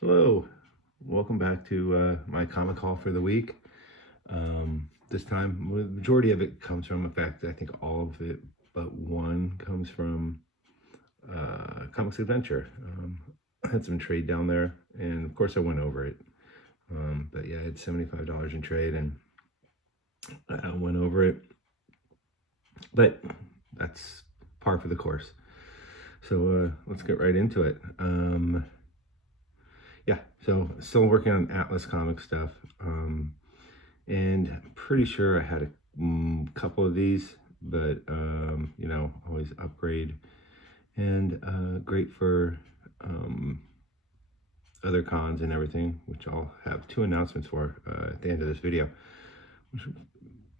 Hello, welcome back to my comic haul for the week. This time, the majority of it comes from, in fact, I think all of it but one comes from Comics Adventure. I had some trade down there, and of course I went over it. But yeah, I had $75 in trade, and I went over it. But that's par for the course. So let's get right into it. Yeah, so still working on Atlas comic stuff. And I'm pretty sure I had a couple of these, but always upgrade. And great for other cons and everything, which I'll have two announcements for at the end of this video, which I'm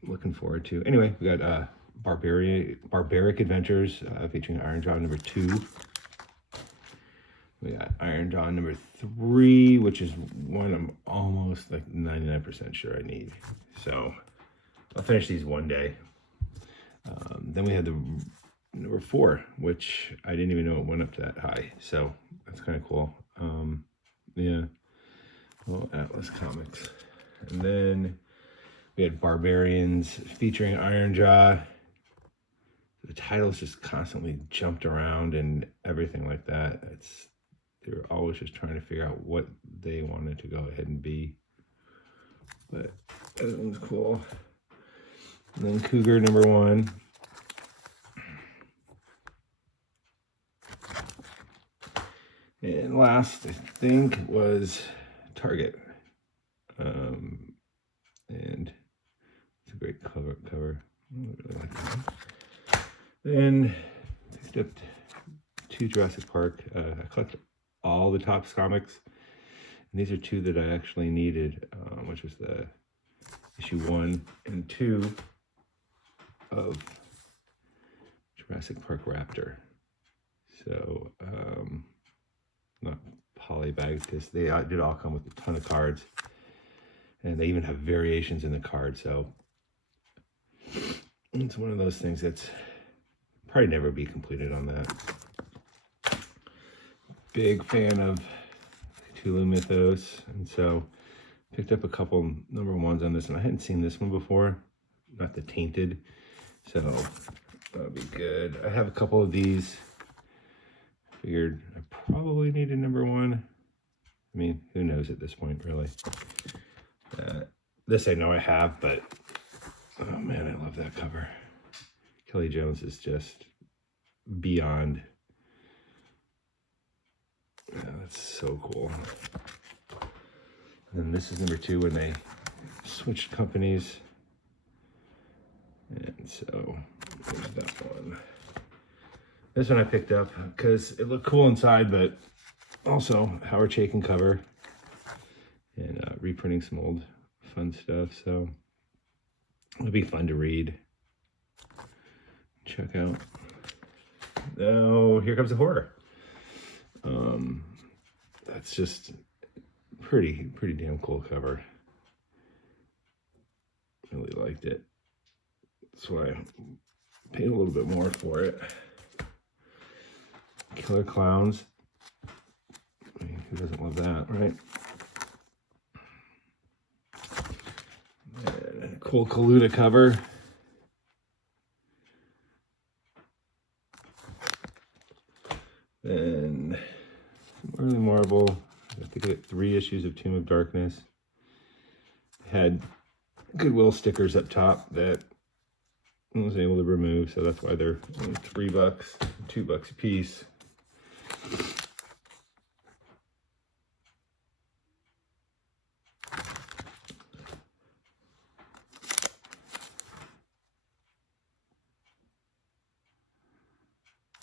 looking forward to. Anyway, we got Barbaric Adventures featuring Iron Jaw number 2. We got Iron Jaw number 3, which is one I'm almost like 99% sure I need. So I'll finish these one day. Then we had the number 4, which I didn't even know it went up to that high. So that's kind of cool. Yeah, well, Atlas Comics. And then we had Barbarians featuring Iron Jaw. The titles just constantly jumped around and everything like that. They were always just trying to figure out what they wanted to go ahead and be. But that one's cool. And then Cougar number 1. And last, I think, was Target. And it's a great cover. I really like that one. Then picked up 2 Jurassic Park. I collected all the Topps comics, and these are 2 that I actually needed, which was the issue 1 and 2 of Jurassic Park Raptor. So not poly bags, because they did all come with a ton of cards, and they even have variations in the card. So it's one of those things that's probably never be completed on that. Big fan of Cthulhu Mythos, and so picked up a couple number 1s on this, and I hadn't seen this one before, not the Tainted, so that'll be good. I have a couple of these. Figured I probably need a number 1. I mean, who knows at this point, really. This I know I have, but oh man, I love that cover. Kelly Jones is just beyond. Yeah, that's so cool. And then this is number 2 when they switched companies. And so there's that one. This one I picked up because it looked cool inside, but also Howard Chaykin cover, and reprinting some old fun stuff. So it'll be fun to read. Check out. Oh, here comes the horror. That's just pretty damn cool cover. Really liked it. That's why I paid a little bit more for it. Killer Clowns. I mean, who doesn't love that, right? And a cool Kaluta cover. Then some early Marvel. I think I got 3 issues of Tomb of Darkness. Had Goodwill stickers up top that I was able to remove, so that's why they're only $3, $2 a piece.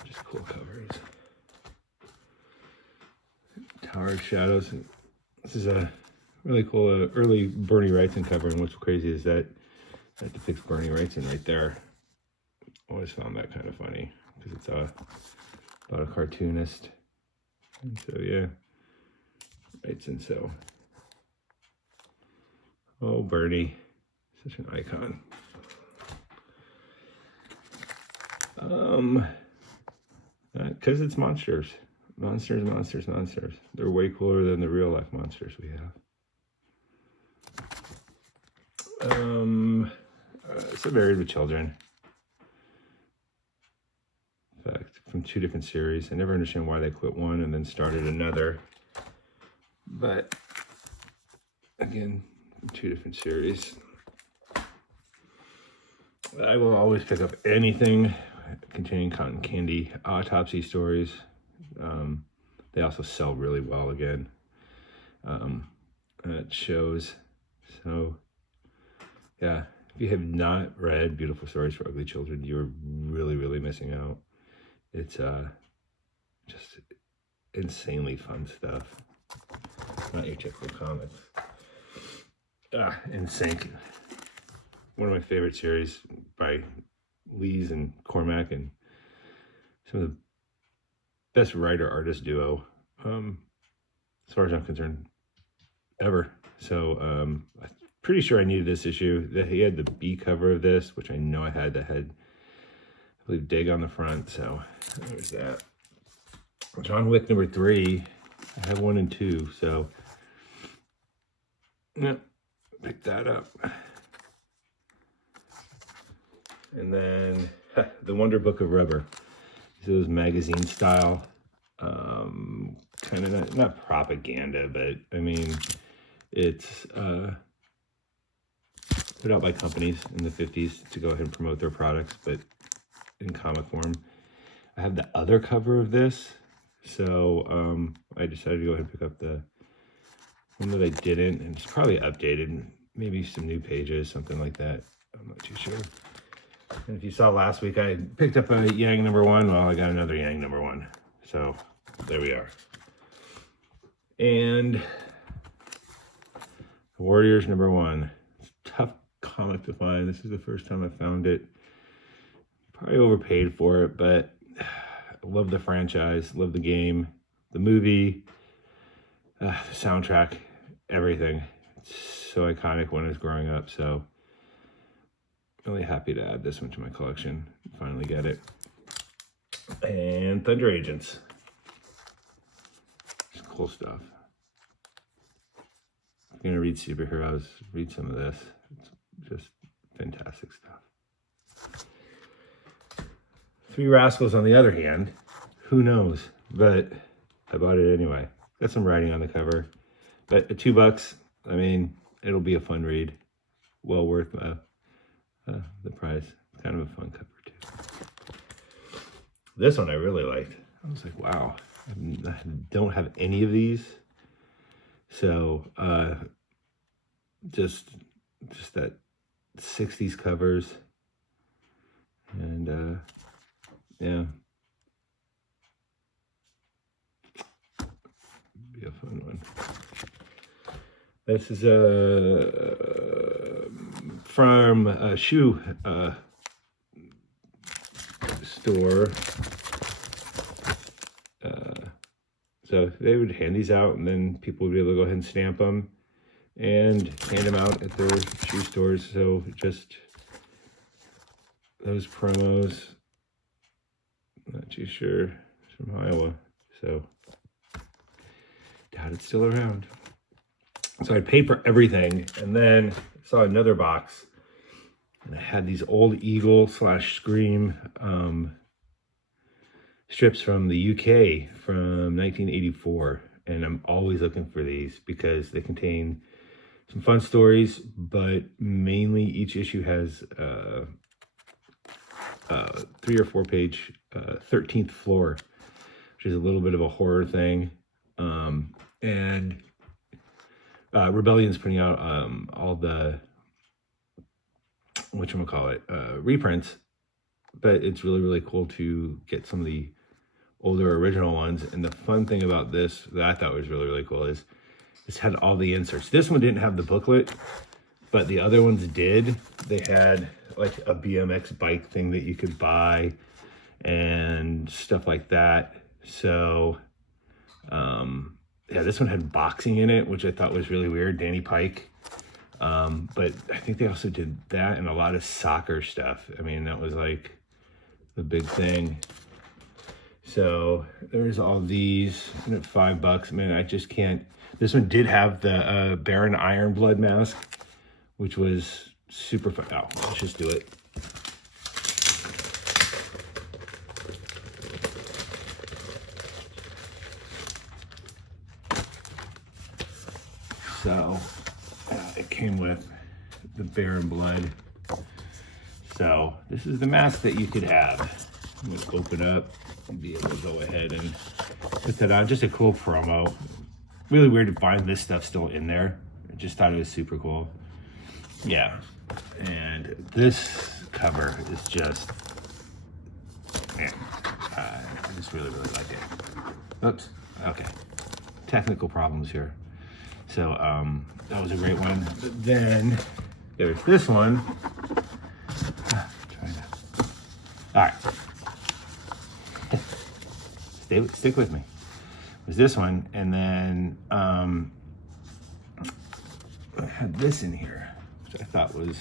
Just cool covers. Tower of Shadows. This is a really cool early Bernie Wrightson cover, and what's crazy is that depicts Bernie Wrightson right there. Always found that kind of funny because it's about a cartoonist, and so yeah, Wrightson. So, oh, Bernie, such an icon. Because it's monsters. Monsters, monsters, monsters. They're way cooler than the real life monsters we have. So Married with Children. In fact, from 2 different series. I never understand why they quit one and then started another. But again, 2 different series. I will always pick up anything containing cotton candy. Autopsy stories. They also sell really well again. It shows. So, yeah, if you have not read Beautiful Stories for Ugly Children, you're really, really missing out. It's just insanely fun stuff. Not your typical comics. In Sync. One of my favorite series by Lees and Cormac, and some of the best writer-artist duo, as far as I'm concerned, ever. So I'm pretty sure I needed this issue. He had the B cover of this, which I know I had, that had, I believe, Dig on the front. So there's that. John Wick number 3. I have 1 and 2. So yeah, pick that up. And then The Wonder Book of Rubber. These are those magazine style, kind of not propaganda, but I mean, it's put out by companies in the 50s to go ahead and promote their products, but in comic form. I have the other cover of this, so I decided to go ahead and pick up the one that I didn't, and it's probably updated, maybe some new pages, something like that. I'm not too sure. And if you saw last week, I picked up a Yang number 1. Well, I got another Yang number 1. So there we are. And Warriors number 1. It's a tough comic to find. This is the first time I found it. Probably overpaid for it, but I love the franchise, love the game, the movie, the soundtrack, everything. It's so iconic when I was growing up. So really happy to add this one to my collection. Finally get it. And Thunder Agents. It's cool stuff. If you're gonna read superheroes, read some of this. It's just fantastic stuff. Three Rascals, on the other hand, who knows? But I bought it anyway. Got some writing on the cover. But at $2, I mean, it'll be a fun read. Well worth the price. It's kind of a fun cover too. This one I really liked. I was like, wow, I don't have any of these. So just that 60s covers, and yeah, be a fun one. This is from a shoe store. So they would hand these out, and then people would be able to go ahead and stamp them and hand them out at their shoe stores. So just those promos. Not too sure. It's from Iowa, so doubt it's still around. So I paid for everything, and then saw another box, and I had these old Eagle / Scream strips from the UK from 1984, and I'm always looking for these because they contain some fun stories, but mainly each issue has 3 or 4 page 13th Floor, which is a little bit of a horror thing, and Rebellion's putting out all the reprints, but it's really, really cool to get some of the older original ones. And the fun thing about this that I thought was really, really cool is this had all the inserts. This one didn't have the booklet, but the other ones did. They had like a BMX bike thing that you could buy and stuff like that. So yeah, this one had boxing in it, which I thought was really weird. Danny Pike. But I think they also did that and a lot of soccer stuff. I mean, that was like the big thing. So there's all these at $5. Man, I just can't. This one did have the Baron Iron Blood mask, which was super fun. Oh, let's just do it. So it came with the Baron Blood. So this is the mask that you could have. I'm gonna open up and be able to go ahead and put that on. Just a cool promo. Really weird to find this stuff still in there. I just thought it was super cool. Yeah, and this cover is just, man, I just really like it. Oops, okay. Technical problems here. So that was a great one. But then there's this one. All right. Stick with me. There's this one, and then I had this in here, which I thought was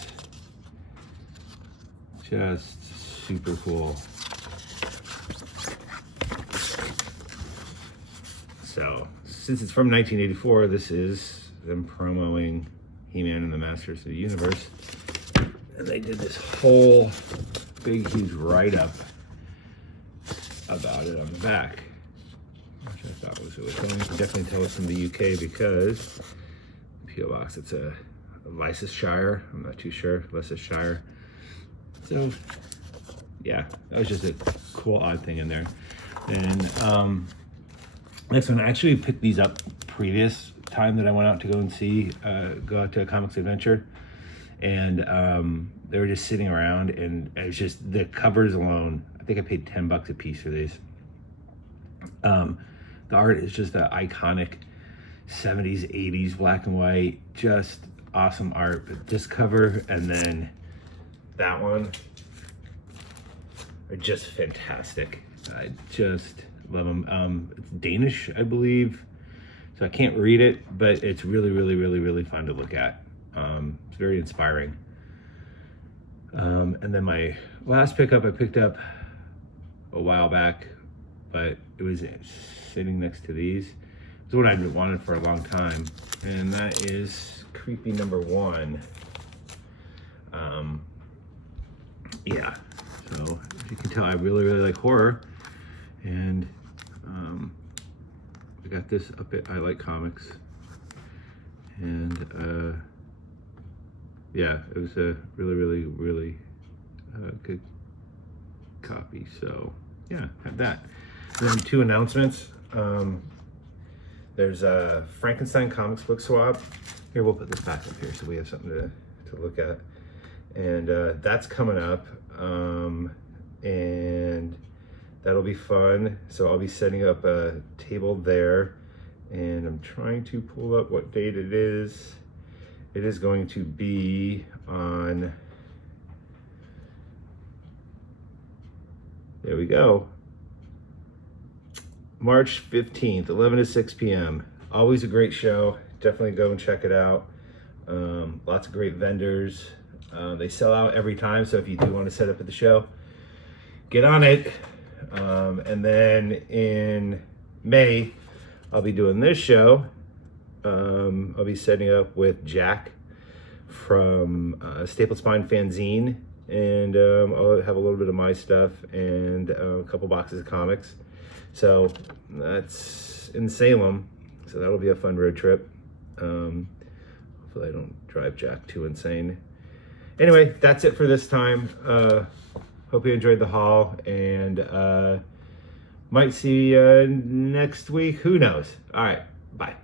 just super cool. So since it's from 1984, this is them promoting He-Man and the Masters of the Universe, and they did this whole big, huge write-up about it on the back, which I thought was really cool. You can definitely tell it's from the UK because P.O. Box, it's a Leicestershire. I'm not too sure, Leicestershire. So yeah, that was just a cool, odd thing in there. And next one, I actually picked these up previous time that I went out to go out to a Comics Adventure, and they were just sitting around, and it was just the covers alone. I think I paid $10 a piece for these. The art is just the iconic 70s, 80s black and white, just awesome art. But this cover and then that one are just fantastic. I just love them. It's Danish, I believe, so I can't read it, but it's really fun to look at. It's very inspiring. And then my last pickup I picked up a while back, but it was sitting next to these. It's what I've wanted for a long time, and that is Creepy #1. Yeah, so as you can tell, I really like horror, and I got this up at I Like Comics, and yeah, it was a really good copy. So yeah, have that. And then 2 announcements. There's a Frankenstein comics book swap. Here, we'll put this back up here so we have something to look at. And that's coming up, and that'll be fun. So I'll be setting up a table there, and I'm trying to pull up what date it is. It is going to be on, there we go, March 15th, 11 to 6 p.m. Always a great show. Definitely go and check it out. Lots of great vendors. They sell out every time, so if you do want to set up at the show, get on it. And then in May, I'll be doing this show. I'll be setting up with Jack from Staple Spine Fanzine, and I'll have a little bit of my stuff and a couple boxes of comics. So that's in Salem, so that'll be a fun road trip. Hopefully I don't drive Jack too insane. Anyway, that's it for this time. Hope you enjoyed the haul, and might see you next week. Who knows? All right, bye.